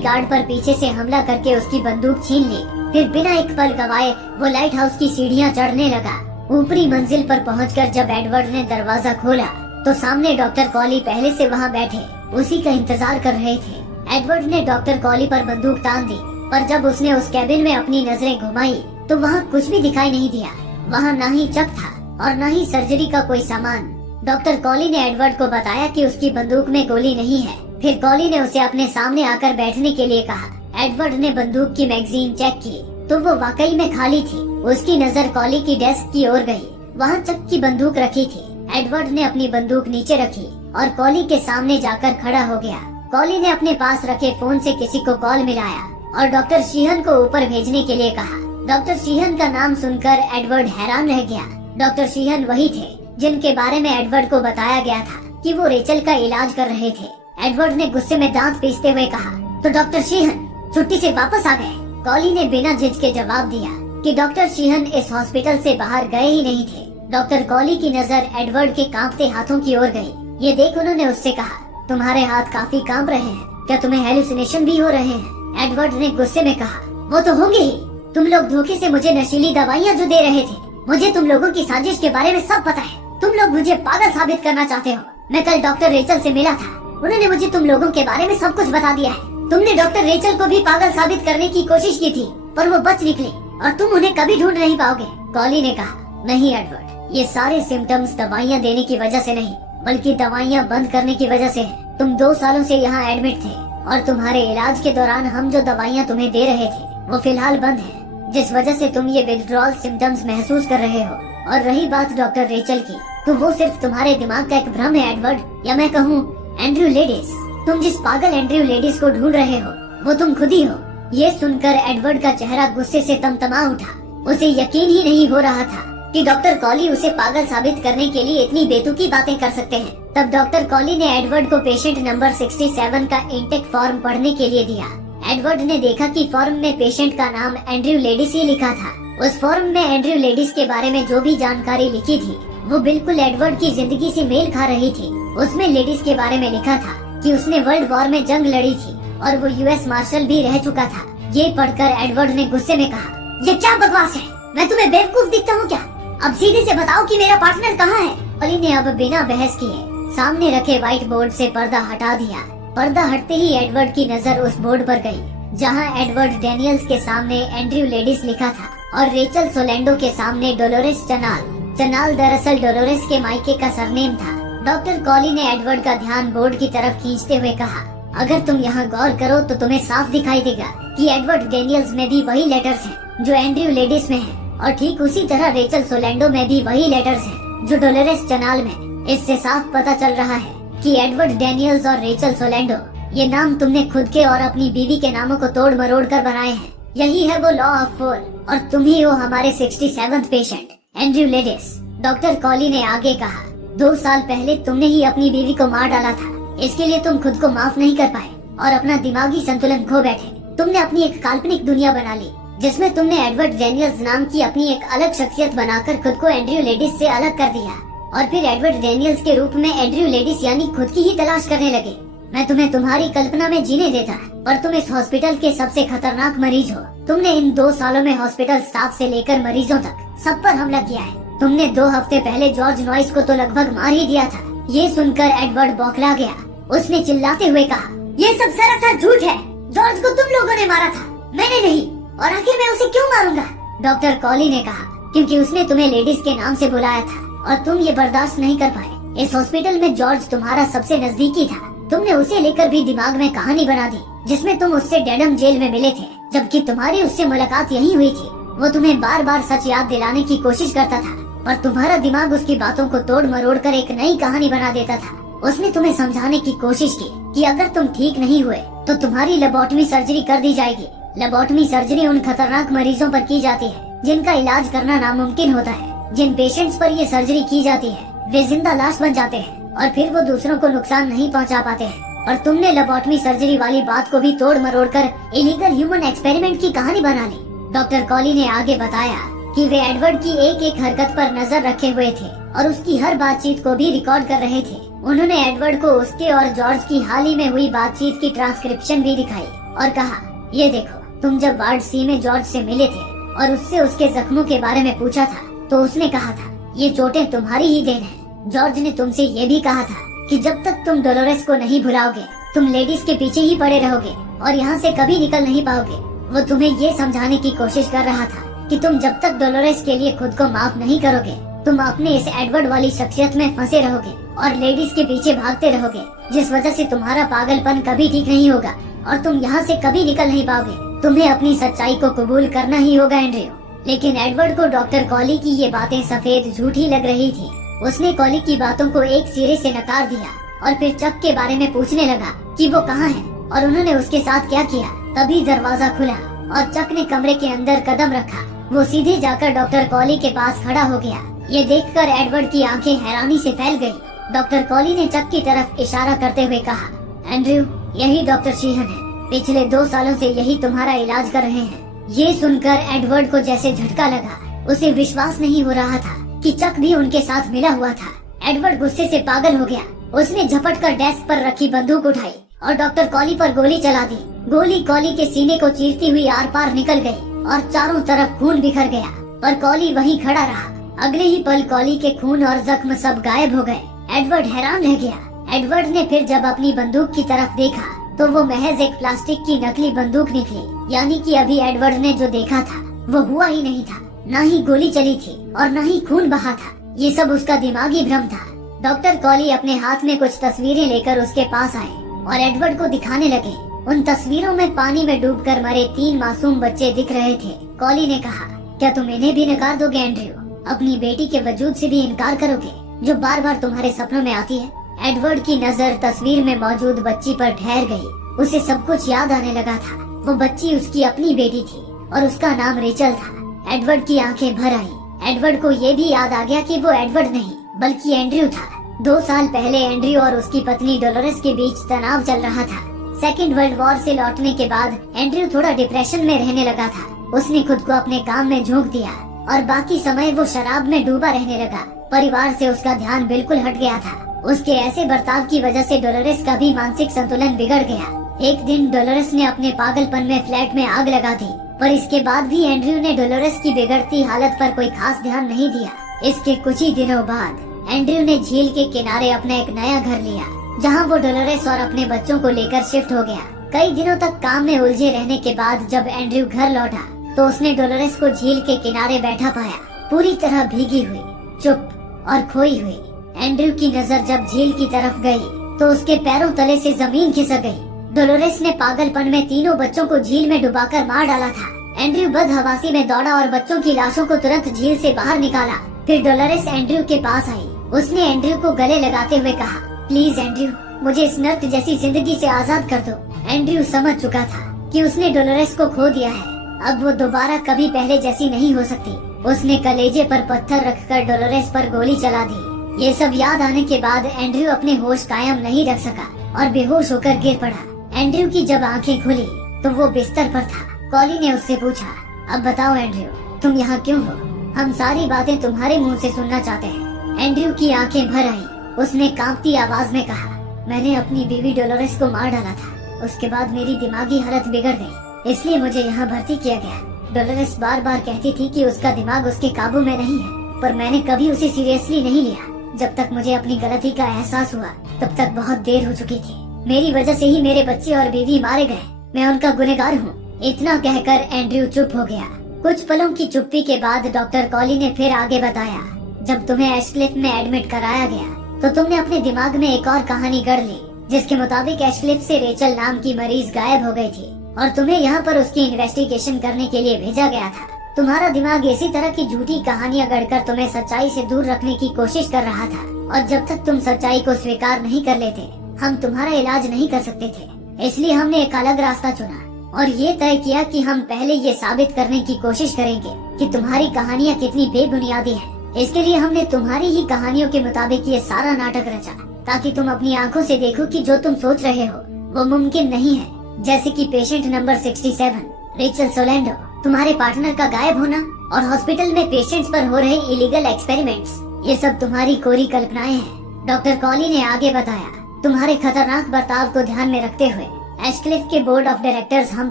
गार्ड पर पीछे से हमला करके उसकी बंदूक छीन ली। फिर बिना एक पल गवाए वो लाइट हाउस की सीढ़ियां चढ़ने लगा। ऊपरी मंजिल पर पहुंचकर जब एडवर्ड ने दरवाजा खोला तो सामने डॉक्टर कॉली पहले से वहां बैठे उसी का इंतजार कर रहे थे। एडवर्ड ने डॉक्टर कॉली पर बंदूक तान दी, पर जब उसने उस कैबिन में अपनी नजरें घुमाई तो वहाँ कुछ भी दिखाई नहीं दिया। वहाँ न ही चक था और न ही सर्जरी का कोई सामान। डॉक्टर कॉली ने एडवर्ड को बताया कि उसकी बंदूक में गोली नहीं है। फिर कॉली ने उसे अपने सामने आकर बैठने के लिए कहा। एडवर्ड ने बंदूक की मैगजीन चेक की तो वो वाकई में खाली थी। उसकी नजर कॉली की डेस्क की ओर गई। वहाँ चक की बंदूक रखी थी। एडवर्ड ने अपनी बंदूक नीचे रखी और कॉली के सामने जाकर खड़ा हो गया। कॉली ने अपने पास रखे फोन से किसी को कॉल मिलाया और डॉक्टर शीहन को ऊपर भेजने के लिए कहा। डॉक्टर शीहन का नाम सुनकर एडवर्ड हैरान रह गया। डॉक्टर शीहन वही थे जिनके बारे में एडवर्ड को बताया गया था कि वो रेचल का इलाज कर रहे थे। एडवर्ड ने गुस्से में दांत पीसते हुए कहा, तो डॉक्टर शीहन छुट्टी से वापस आ गए? कॉली ने बिना झिझके जवाब दिया कि डॉक्टर शीहन इस हॉस्पिटल से बाहर गए ही नहीं थे। डॉक्टर कॉली की नजर एडवर्ड के कांपते हाथों की ओर गई। ये देख उन्होंने उससे कहा, तुम्हारे हाथ काफी कांप रहे हैं, क्या तुम्हें हेलुसिनेशन भी हो रहे हैं? एडवर्ड ने गुस्से में कहा, वो तो होंगे ही। तुम लोग धोखे से मुझे नशीली दवाइयाँ जो दे रहे थे। मुझे तुम लोगों की साजिश के बारे में सब पता है। तुम लोग मुझे पागल साबित करना चाहते हो। मैं कल डॉक्टर रेचल से मिला था। उन्होंने मुझे तुम लोगों के बारे में सब कुछ बता दिया है। तुमने डॉक्टर रेचल को भी पागल साबित करने की कोशिश की थी, पर वो बच निकली और तुम उन्हें कभी ढूंढ नहीं पाओगे। कॉली ने कहा, नहीं एडवर्ड, ये सारे सिम्टम्स दवाइयाँ देने की वजह से नहीं, बल्कि दवाइयाँ बंद करने की वजह से है। तुम 2 सालों से यहाँ एडमिट थे और तुम्हारे इलाज के दौरान हम जो दवाइयाँ तुम्हें दे रहे थे वो फिलहाल बंद है, जिस वजह से तुम ये विथड्रॉल सिम्टम्स महसूस कर रहे हो। और रही बात डॉक्टर रेचल की, तो वो सिर्फ तुम्हारे दिमाग का एक भ्रम है एडवर्ड, या मैं कहूँ एंड्रयू लेडिस। तुम जिस पागल एंड्रयू लेडिस को ढूंढ रहे हो वो तुम खुद ही हो। ये सुनकर एडवर्ड का चेहरा गुस्से से तमतमा उठा। उसे यकीन ही नहीं हो रहा था कि डॉक्टर कॉली उसे पागल साबित करने के लिए इतनी बेतुकी बातें कर सकते हैं। तब डॉक्टर कॉली ने एडवर्ड को पेशेंट नंबर 67 का इंटेक फॉर्म पढ़ने के लिए दिया। एडवर्ड ने देखा कि फॉर्म में पेशेंट का नाम एंड्रयू लेडिस ही लिखा था। उस फॉर्म में एंड्रयू लेडिस के बारे में जो भी जानकारी लिखी थी वो बिल्कुल एडवर्ड की जिंदगी से मेल खा रही थी। उसमें लेडिस के बारे में लिखा था कि उसने वर्ल्ड वॉर में जंग लड़ी थी और वो यूएस मार्शल भी रह चुका था। ये पढ़कर एडवर्ड ने गुस्से में कहा, ये क्या बकवास है? मैं तुम्हें बेवकूफ दिखता हूँ क्या? अब सीधे से बताओ कि मेरा पार्टनर कहाँ है? कॉली ने अब बिना बहस किए सामने रखे व्हाइट बोर्ड से पर्दा हटा दिया। पर्दा हटते ही एडवर्ड की नजर उस बोर्ड पर गई जहाँ एडवर्ड डेनियल्स के सामने एंड्रयू लेडिस लिखा था और रेचल सोलेंडो के सामने डोलोरेस चनाल। चनाल दरअसल डोलोरेस के मायके का सरनेम था। डॉक्टर कॉली ने एडवर्ड का ध्यान बोर्ड की तरफ खींचते हुए कहा, अगर तुम यहाँ गौर करो तो तुम्हें साफ दिखाई देगा कि एडवर्ड डेनियल्स में भी वही लेटर्स हैं जो एंड्रयू लेडिस में हैं, और ठीक उसी तरह रेचल सोलेंडो में भी वही लेटर्स हैं जो डोलोरेस चनाल में। इससे साफ पता चल रहा है कि एडवर्ड डेनियल्स और रेचल सोलेंडो, ये नाम तुमने खुद के और अपनी बीवी के नामों को तोड़ मरोड़ कर बनाए हैं। यही है वो लॉ ऑफ 4 और तुम ही हो हमारे 67th patient Andrew Ladis. Doctor Colley ने आगे कहा, 2 साल पहले तुमने ही अपनी बीवी को मार डाला था। इसके लिए तुम खुद को माफ नहीं कर पाए और अपना दिमागी संतुलन खो बैठे। तुमने अपनी एक काल्पनिक दुनिया बना ली जिसमें तुमने एडवर्ड डेनियल्स नाम की अपनी एक अलग शख्सियत बनाकर खुद को एंड्रयू लेडिस से अलग कर दिया और फिर एडवर्ड डेनियल्स के रूप में एंड्रयू लेडिस यानी खुद की ही तलाश करने लगे। मैं तुम्हें तुम्हारी कल्पना में जीने देता, पर तुम इस हॉस्पिटल के सबसे खतरनाक मरीज हो। तुमने इन 2 सालों में हॉस्पिटल स्टाफ से लेकर मरीजों तक सब पर हमला किया है। तुमने 2 हफ्ते पहले जॉर्ज नॉइस को तो लगभग मार ही दिया था। ये सुनकर एडवर्ड बौखला गया। उसने चिल्लाते हुए कहा, ये सब सरासर झूठ है। जॉर्ज को तुम लोगों ने मारा था, मैंने नहीं। और आखिर मैं उसे क्यों मारूंगा? डॉक्टर कॉली ने कहा, क्योंकि उसने तुम्हें लेडीज के नाम से बुलाया था और तुम ये बर्दाश्त नहीं कर पाए। इस हॉस्पिटल में जॉर्ज तुम्हारा सबसे नजदीकी था। तुमने उसे लेकर भी दिमाग में कहानी बना दी जिसमें तुम उससे डेडम जेल में मिले थे, जबकि तुम्हारी उससे मुलाकात यही हुई थी। वो तुम्हें बार बार सच याद दिलाने की कोशिश करता था, पर तुम्हारा दिमाग उसकी बातों को तोड़ मरोड़ कर एक नई कहानी बना देता था। उसने तुम्हें समझाने की कोशिश की कि अगर तुम ठीक नहीं हुए तो तुम्हारी लेबोटमी सर्जरी कर दी जाएगी। लेबोटमी सर्जरी उन खतरनाक मरीजों पर की जाती है जिनका इलाज करना नामुमकिन होता है। जिन पेशेंट्स पर ये सर्जरी की जाती है वे जिंदा लाश बन जाते हैं और फिर वो दूसरों को नुकसान नहीं पहुंचा पाते हैं। और तुमने लेबोटमी सर्जरी वाली बात को भी तोड़ मरोड़ कर इलीगल ह्यूमन एक्सपेरिमेंट की कहानी बना ली। डॉक्टर कॉली ने आगे बताया कि वे एडवर्ड की एक एक हरकत पर नजर रखे हुए थे और उसकी हर बातचीत को भी रिकॉर्ड कर रहे थे। उन्होंने एडवर्ड को उसके और जॉर्ज की हाल ही में हुई बातचीत की ट्रांसक्रिप्शन भी दिखाई और कहा, ये देखो, तुम जब वार्ड सी में जॉर्ज से मिले थे और उससे उसके जख्मों के बारे में पूछा था तो उसने कहा था, ये चोटें तुम्हारी ही देन है। जॉर्ज ने तुमसे ये भी कहा था कि जब तक तुम डोलोरेस को नहीं भुलाओगे तुम लेडीज के पीछे ही पड़े रहोगे और यहाँ से कभी निकल नहीं पाओगे। वो तुम्हें ये समझाने की कोशिश कर रहा था कि तुम जब तक डोलोरेस के लिए खुद को माफ नहीं करोगे तुम अपने इस एडवर्ड वाली शख्सियत में फंसे रहोगे और लेडीज के पीछे भागते रहोगे, जिस वजह से तुम्हारा पागलपन कभी ठीक नहीं होगा और तुम यहाँ से कभी निकल नहीं पाओगे। तुम्हें अपनी सच्चाई को कबूल करना ही होगा एंड्रयू। लेकिन एडवर्ड को डॉक्टर कॉली की ये बातें सफेद झूठी लग रही थी। उसने कॉली की बातों को एक सिरे से नकार दिया और फिर चक के बारे में पूछने लगा कि वो कहाँ है और उन्होंने उसके साथ क्या किया। तभी दरवाजा खुला और चक ने कमरे के अंदर कदम रखा। वो सीधे जाकर डॉक्टर कॉली के पास खड़ा हो गया। ये देखकर एडवर्ड की आंखें हैरानी से फैल गईं। डॉक्टर कॉली ने चक की तरफ इशारा करते हुए कहा, एंड्रयू, यही डॉक्टर शीहन है। पिछले 2 सालों से यही तुम्हारा इलाज कर रहे हैं। ये सुनकर एडवर्ड को जैसे झटका लगा। उसे विश्वास नहीं हो रहा था कि चक भी उनके साथ मिला हुआ था। एडवर्ड गुस्से से पागल हो गया। उसने झपट कर डेस्क पर रखी बंदूक उठाई और डॉक्टर कॉली पर गोली चला दी। गोली कॉली के सीने को चीरती हुई आर पार निकल गई और चारों तरफ खून बिखर गया, पर कॉली वहीं खड़ा रहा। अगले ही पल कॉली के खून और जख्म सब गायब हो गए। एडवर्ड हैरान रह गया। एडवर्ड ने फिर जब अपनी बंदूक की तरफ देखा तो वो महज एक प्लास्टिक की नकली बंदूक निकली। यानी कि अभी एडवर्ड ने जो देखा था वो हुआ ही नहीं था। न ही गोली चली थी और न ही खून बहा था। ये सब उसका दिमागी भ्रम था। डॉक्टर कॉली अपने हाथ में कुछ तस्वीरें लेकर उसके पास आए और एडवर्ड को दिखाने लगे। उन तस्वीरों में पानी में डूबकर मरे 3 मासूम बच्चे दिख रहे थे। कॉली ने कहा, क्या तुम इन्हें भी नकार दोगे एंड्रयू? अपनी बेटी के वजूद से भी इनकार करोगे जो बार बार तुम्हारे सपनों में आती है? एडवर्ड की नजर तस्वीर में मौजूद बच्ची पर ठहर गई। उसे सब कुछ याद आने लगा था। वो बच्ची उसकी अपनी बेटी थी और उसका नाम रेचल था। एडवर्ड की आंखें भर आई। एडवर्ड को ये भी याद आ गया कि वो एडवर्ड नहीं बल्कि एंड्रयू था। 2 साल पहले एंड्रयू और उसकी पत्नी डोलोरेस के बीच तनाव चल रहा था। सेकेंड वर्ल्ड वॉर से लौटने के बाद एंड्रयू थोड़ा डिप्रेशन में रहने लगा था। उसने खुद को अपने काम में झोंक दिया और बाकी समय वो शराब में डूबा रहने लगा। परिवार से उसका ध्यान बिल्कुल हट गया था। उसके ऐसे बर्ताव की वजह से डोलोरेस का भी मानसिक संतुलन बिगड़ गया। एक दिन डोलोरेस ने अपने पागलपन में फ्लैट में आग लगा दी, पर इसके बाद भी एंड्रयू ने डोलोरेस की बिगड़ती हालत पर कोई खास ध्यान नहीं दिया। इसके कुछ ही दिनों बाद एंड्रयू ने झील के किनारे अपना एक नया घर लिया, जहां वो डोलोरेस और अपने बच्चों को लेकर शिफ्ट हो गया। कई दिनों तक काम में उलझे रहने के बाद जब एंड्रयू घर लौटा तो उसने डोलोरेस को झील के किनारे बैठा पाया, पूरी तरह भीगी हुई, चुप और खोई हुई। एंड्रयू की नजर जब झील की तरफ गई तो उसके पैरों तले से जमीन खिसक गई। डोलोरेस ने पागलपन में तीनों बच्चों को झील में डुबाकर मार डाला था। एंड्रयू बदहवासी में दौड़ा और बच्चों की लाशों को तुरंत झील से बाहर निकाला। फिर डोलोरेस एंड्रयू के पास आई। उसने एंड्रयू को गले लगाते हुए कहा, प्लीज एंड्रयू, मुझे इस नर्क जैसी जिंदगी से आजाद कर दो। एंड्रयू समझ चुका था कि उसने डोलोरेस को खो दिया है। अब वो दोबारा कभी पहले जैसी नहीं हो सकती। उसने कलेजे पर पत्थर रखकर डोलोरेस पर गोली चला दी। ये सब याद आने के बाद एंड्रयू अपने होश कायम नहीं रख सका और बेहोश होकर गिर पड़ा। एंड्रयू की जब आंखें खुली तो वो बिस्तर पर था। कॉली ने उससे पूछा, अब बताओ एंड्रयू, तुम यहाँ क्यों हो? हम सारी बातें तुम्हारे मुंह से सुनना चाहते हैं। एंड्रयू की आंखें भर आईं। उसने कांपती आवाज में कहा, मैंने अपनी बीवी डोलोरेस को मार डाला था। उसके बाद मेरी दिमागी हालत बिगड़ गई, इसलिए मुझे यहाँ भर्ती किया गया। डोलोरेस बार बार कहती थी कि उसका दिमाग उसके काबू में नहीं है, पर मैंने कभी उसे सीरियसली नहीं लिया। जब तक मुझे अपनी गलती का एहसास हुआ तब तक बहुत देर हो चुकी थी। मेरी वजह से ही मेरे बच्चे और बीवी मारे गए। मैं उनका गुनहगार हूँ। इतना कहकर एंड्रयू चुप हो गया। कुछ पलों की चुप्पी के बाद डॉक्टर कॉली ने फिर आगे बताया, जब तुम्हें एशक्लिफ में एडमिट कराया गया तो तुमने अपने दिमाग में एक और कहानी गढ़ ली, जिसके मुताबिक एशक्लिफ से रेचल नाम की मरीज गायब हो गई थी और तुम्हें यहाँ पर उसकी इन्वेस्टिगेशन करने के लिए भेजा गया था। तुम्हारा दिमाग इसी तरह की झूठी कहानियां गढ़कर तुम्हें सच्चाई से दूर रखने की कोशिश कर रहा था और जब तक तुम सच्चाई को स्वीकार नहीं कर लेते हम तुम्हारा इलाज नहीं कर सकते थे। इसलिए हमने एक अलग रास्ता चुना और ये तय किया कि हम पहले ये साबित करने की कोशिश करेंगे कि तुम्हारी कहानियां कितनी बेबुनियादी हैं। इसके लिए हमने तुम्हारी ही कहानियों के मुताबिक ये सारा नाटक रचा, ताकि तुम अपनी आंखों से देखो कि जो तुम सोच रहे हो वो मुमकिन नहीं है। जैसे कि पेशेंट नंबर 67 रेचल सोलैंडो, तुम्हारे पार्टनर का गायब होना और हॉस्पिटल में पेशेंट्स पर हो रहे इलीगल एक्सपेरिमेंट्स, ये सब तुम्हारी कोरी कल्पनाएं हैं। डॉक्टर कॉली ने आगे बताया, तुम्हारे खतरनाक बर्ताव को ध्यान में रखते हुए एशक्लिफ के बोर्ड ऑफ डायरेक्टर्स हम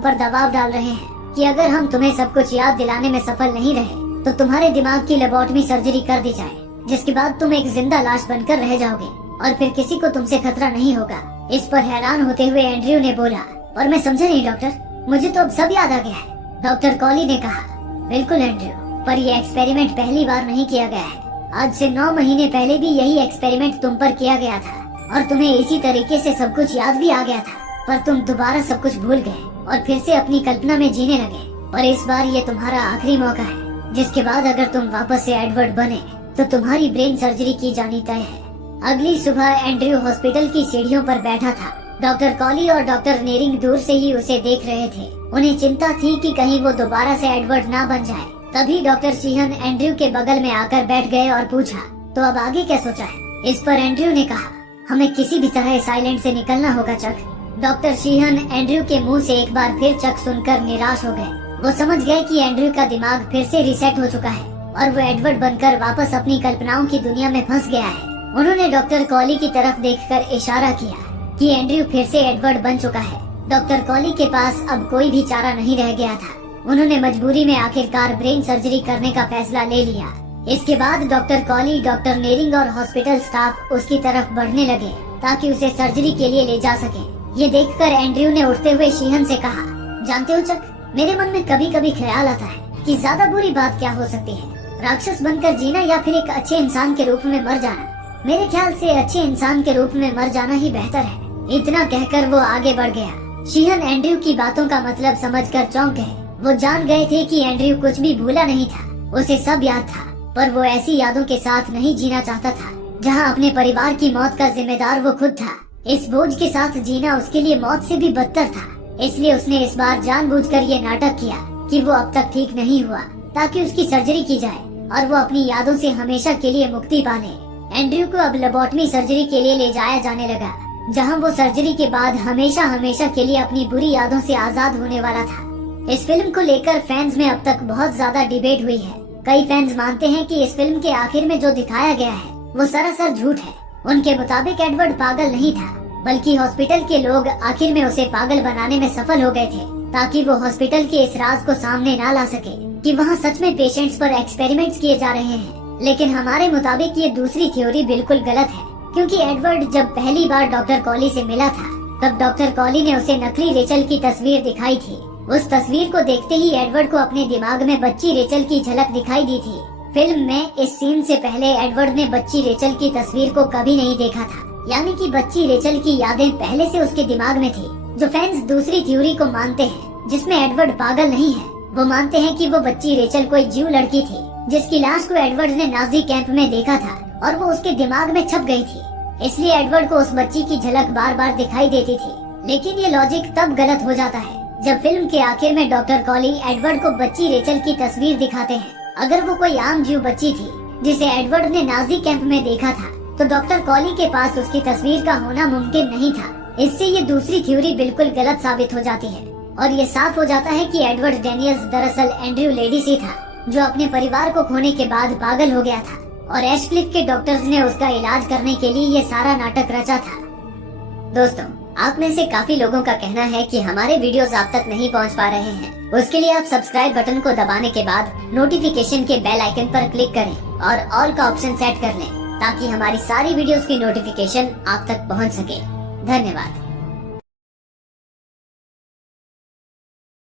पर दबाव डाल रहे हैं कि अगर हम तुम्हें सब कुछ याद दिलाने में सफल नहीं रहे तो तुम्हारे दिमाग की लेबोरेटरी सर्जरी कर दी जाए, जिसके बाद तुम एक जिंदा लाश बनकर रह जाओगे और फिर किसी को तुमसे खतरा नहीं होगा। इस पर हैरान होते हुए एंड्रयू ने बोला, और मैं समझा नहीं डॉक्टर, मुझे तो अब सब याद आ गया है। डॉक्टर कॉली ने कहा, बिल्कुल एंड्रयू, पर ये एक्सपेरिमेंट पहली बार नहीं किया गया है। आज से 9 महीने पहले भी यही एक्सपेरिमेंट तुम पर किया गया था और तुम्हें इसी तरीके से सब कुछ याद भी आ गया था, पर तुम दोबारा सब कुछ भूल गए और फिर से अपनी कल्पना में जीने लगे। और इस बार ये तुम्हारा आखिरी मौका है, जिसके बाद अगर तुम वापस से एडवर्ड बने तो तुम्हारी ब्रेन सर्जरी की जानी तय है। अगली सुबह एंड्रयू हॉस्पिटल की सीढ़ियों पर बैठा था। डॉक्टर कॉली और डॉक्टर नेरिंग दूर से ही उसे देख रहे थे। उन्हें चिंता थी कि कहीं वो दोबारा से एडवर्ड ना बन जाए। तभी डॉक्टर शीहन एंड्रयू के बगल में आकर बैठ गए और पूछा, तो अब आगे क्या सोचा है? इस पर एंड्रयू ने कहा, हमें किसी भी तरह इस आइलैंड से निकलना होगा चक। डॉक्टर शीहन एंड्रयू के मुंह से एक बार फिर चक सुनकर निराश हो गए। वो समझ गए कि एंड्रयू का दिमाग फिर से रीसेट हो चुका है और वो एडवर्ड बनकर वापस अपनी कल्पनाओं की दुनिया में फंस गया है। उन्होंने डॉक्टर कॉली की तरफ देखकर इशारा किया कि एंड्रयू फिर से एडवर्ड बन चुका है। डॉक्टर कॉली के पास अब कोई भी चारा नहीं रह गया था। उन्होंने मजबूरी में आखिरकार ब्रेन सर्जरी करने का फैसला ले लिया। इसके बाद डॉक्टर कॉली, डॉक्टर नेरिंग और हॉस्पिटल स्टाफ उसकी तरफ बढ़ने लगे ताकि उसे सर्जरी के लिए ले जा सके। ये देखकर एंड्रयू ने उठते हुए शीहन से कहा, जानते हो चक, मेरे मन में कभी कभी ख्याल आता है कि ज्यादा बुरी बात क्या हो सकती है, राक्षस बनकर जीना या फिर एक अच्छे इंसान के रूप में मर जाना। मेरे ख्याल से अच्छे इंसान के रूप में मर जाना ही बेहतर है। इतना कहकर वो आगे बढ़ गया। शीहन एंड्रयू की बातों का मतलब समझकर चौंक गए। वो जान गए थे कि एंड्रयू कुछ भी भूला नहीं था, उसे सब याद था, पर वो ऐसी यादों के साथ नहीं जीना चाहता था जहाँ अपने परिवार की मौत का जिम्मेदार वो खुद था। इस बोझ के साथ जीना उसके लिए मौत से भी बदतर था। इसलिए उसने इस बार जानबूझकर ये नाटक किया कि वो अब तक ठीक नहीं हुआ, ताकि उसकी सर्जरी की जाए और वो अपनी यादों से हमेशा के लिए मुक्ति पाले। एंड्रयू को अब लेबोरेटरी सर्जरी के लिए ले जाया जाने लगा, जहां वो सर्जरी के बाद हमेशा हमेशा के लिए अपनी बुरी यादों से आजाद होने वाला था। इस फिल्म को लेकर फैंस में अब तक बहुत ज्यादा डिबेट हुई है। कई फैंस मानते हैं कि इस फिल्म के आखिर में जो दिखाया गया है वो सरासर झूठ है। उनके मुताबिक एडवर्ड पागल नहीं था, बल्कि हॉस्पिटल के लोग आखिर में उसे पागल बनाने में सफल हो गए थे, ताकि वो हॉस्पिटल के इस राज को सामने ना ला सके कि वहाँ सच में पेशेंट्स पर एक्सपेरिमेंट्स किए जा रहे हैं। लेकिन हमारे मुताबिक ये दूसरी थ्योरी बिल्कुल गलत है, क्योंकि एडवर्ड जब पहली बार डॉक्टर कॉली से मिला था तब डॉक्टर कॉली ने उसे नकली रेचल की तस्वीर दिखाई थी। उस तस्वीर को देखते ही एडवर्ड को अपने दिमाग में बच्ची रेचल की झलक दिखाई दी थी। फिल्म में इस सीन से पहले एडवर्ड ने बच्ची रेचल की तस्वीर को कभी नहीं देखा था, यानी कि बच्ची रेचल की यादें पहले से उसके दिमाग में थी। जो फैंस दूसरी थ्योरी को मानते हैं, जिसमें एडवर्ड पागल नहीं है, वो मानते हैं कि वो बच्ची रेचल कोई जीव लड़की थी जिसकी लाश को एडवर्ड ने नाजी कैंप में देखा था और वो उसके दिमाग में छप गई थी। इसलिए एडवर्ड को उस बच्ची की झलक बार बार दिखाई देती थी। लेकिन ये लॉजिक तब गलत हो जाता है जब फिल्म के आखिर में डॉक्टर कॉली एडवर्ड को बच्ची रेचल की तस्वीर दिखाते हैं। अगर वो कोई आम जीव बच्ची थी जिसे एडवर्ड ने नाजी कैंप में देखा था, तो डॉक्टर कॉली के पास उसकी तस्वीर का होना मुमकिन नहीं था। इससे ये दूसरी थ्योरी बिल्कुल गलत साबित हो जाती है और ये साफ हो जाता है कि एडवर्ड डेनियल्स दरअसल एंड्रयू लेडीसी था, जो अपने परिवार को खोने के बाद पागल हो गया था और एशक्लिफ के डॉक्टर्स ने उसका इलाज करने के लिए ये सारा नाटक रचा था। दोस्तों, आप में से काफी लोगों का कहना है कि हमारे वीडियोस आप तक नहीं पहुंच पा रहे हैं। उसके लिए आप सब्सक्राइब बटन को दबाने के बाद नोटिफिकेशन के बेल आइकन पर क्लिक करें और ऑल का ऑप्शन सेट कर लें, ताकि हमारी सारी वीडियोस की नोटिफिकेशन आप तक पहुंच सके। धन्यवाद।